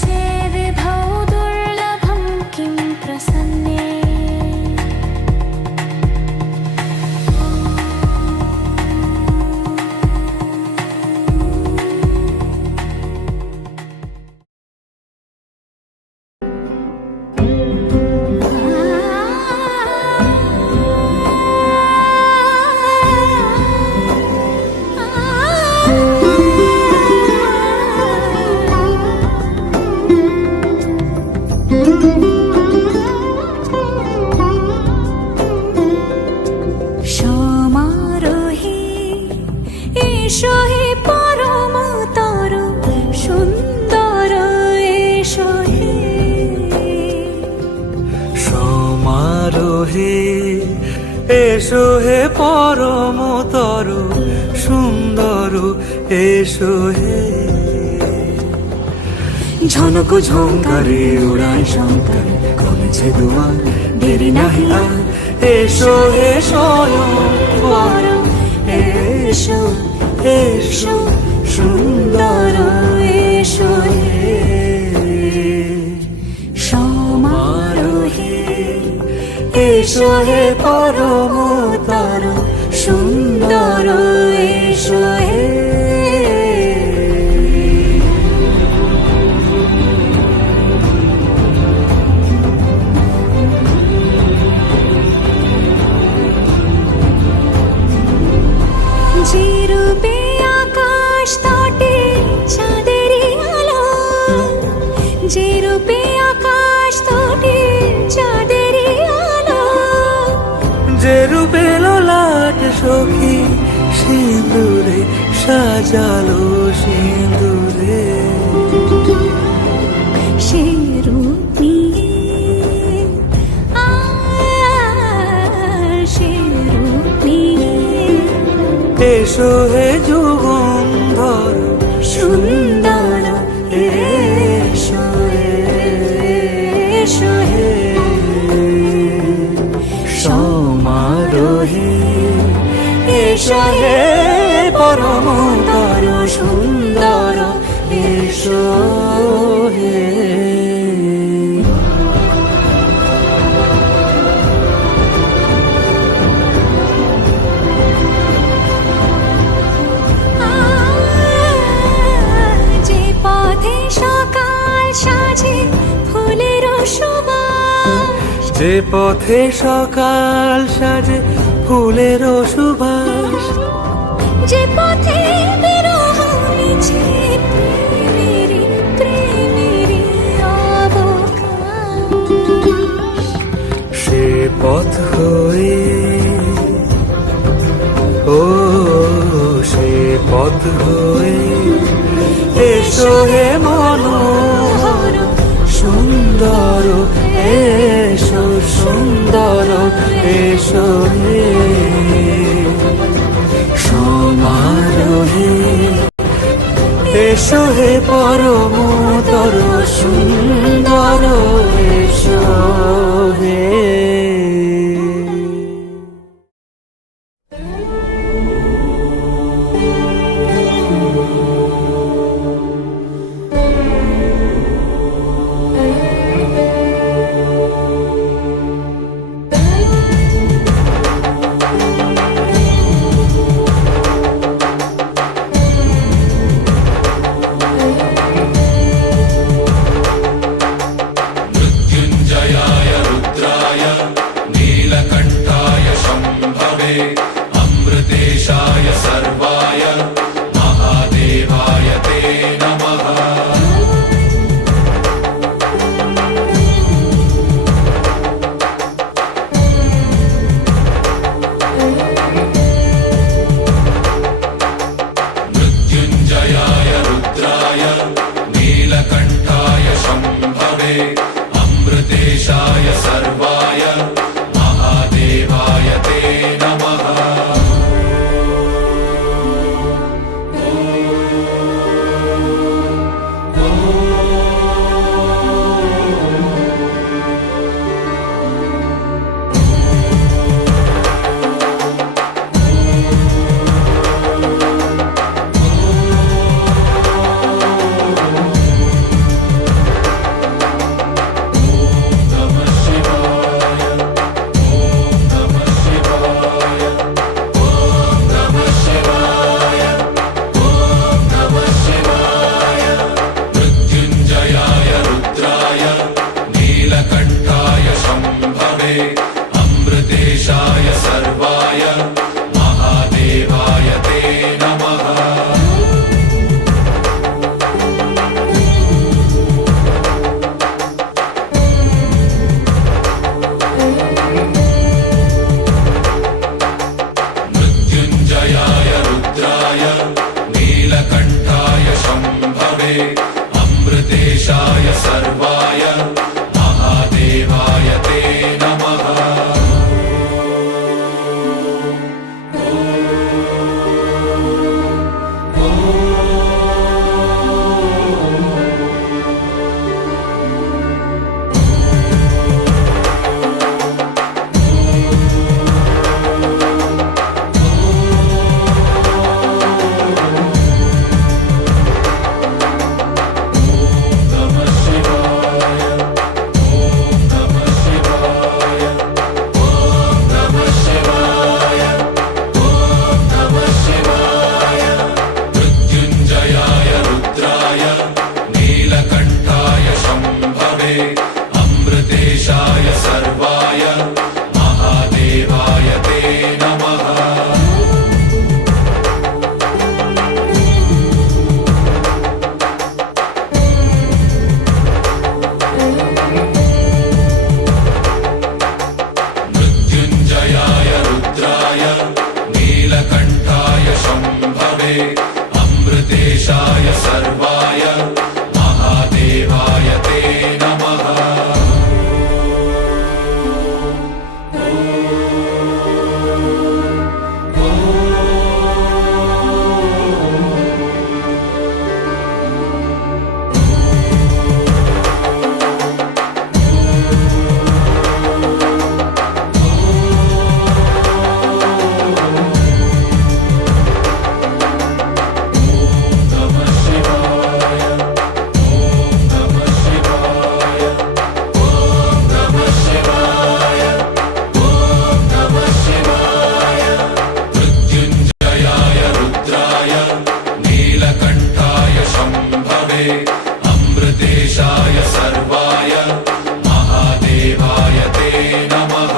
मनसे विभौ दुर्लभं किं प्रसन्ने। समारोहे एषो हि परमतर सुन्दर एषो हि সমারোহে এসো হে পরমতর সুন্দর এসো হে ঝনক ঝঙ্কারে উড়ায় শঙ্কর কমেছে দুয়ার দেরি নাহি আর এসো হে স্বয়ং বর এসো এসো সুন্দর এসো হে समारोहे এসো হে পরমতর সুন্দর এসো হে যে রূপে আকাশ তটে চাঁদেরই আলো, যে রূপে আকাশ তটে চাঁদেরই আলো, যে রূপে ললাট সখী সিঁদুরে সাজালো সিঁদুরে সে রূপ নিয়ে সে রূপ নিয়ে এসো হে যুগন্ধর সুন্দর এসো এসো হে সমারোহে এসো হে পরমতর সুন্দর এসো হে যে পথে সকাল সাজে ফুলের সুবাস, যে পথে সকাল সাজে ফুলের সুবাস যে পথে বিরহ মিছে প্রেমেরই প্রেমেরই অবকাশ, সে পথ হয়ে ও সে পথ হয়ে এসো হে মনোহর সুন্দর এসো সুন্দর এসো হে সমারোহে এসো হে পরমতর সুন্দর এসো হে मृत्युञ्जयाय रुद्राय अमृतेशाय सर्वाय महादेवाय ते नमः। मृत्युञ्जयाय रुद्राय नीलकण्ठाय शम्भवे अमृतेशाय सर्वाय महादेवाय ते नमः। मृत्युञ्जयाय रुद्राय नीलकण्ठाय शम्भवे अमृतेशाय सर्वाय महादेवाय ते नमः। मृत्युञ्जयाय रुद्राय नीलकण्ठाय शम्भवे अमृतेशाय सर्वाय महादेवाय ते नमः।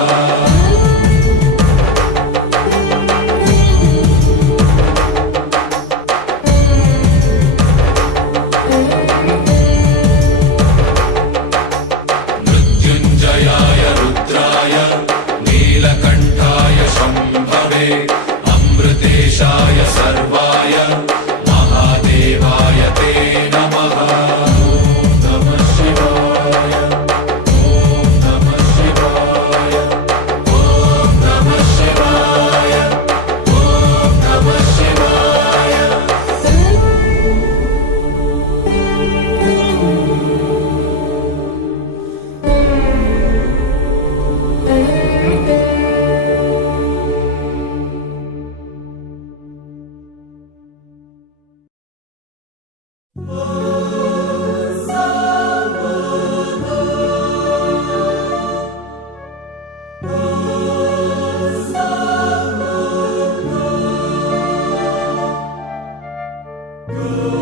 मृत्युञ्जयाय रुद्राय नीलकण्ठाय शम्भवे अमृतेशाय सर्वाय महादेवाय ते नमः। नमः शिवाय ॐ नमः शिवाय ॐ नमः शिवाय ॐ नमः शिवाय। Oh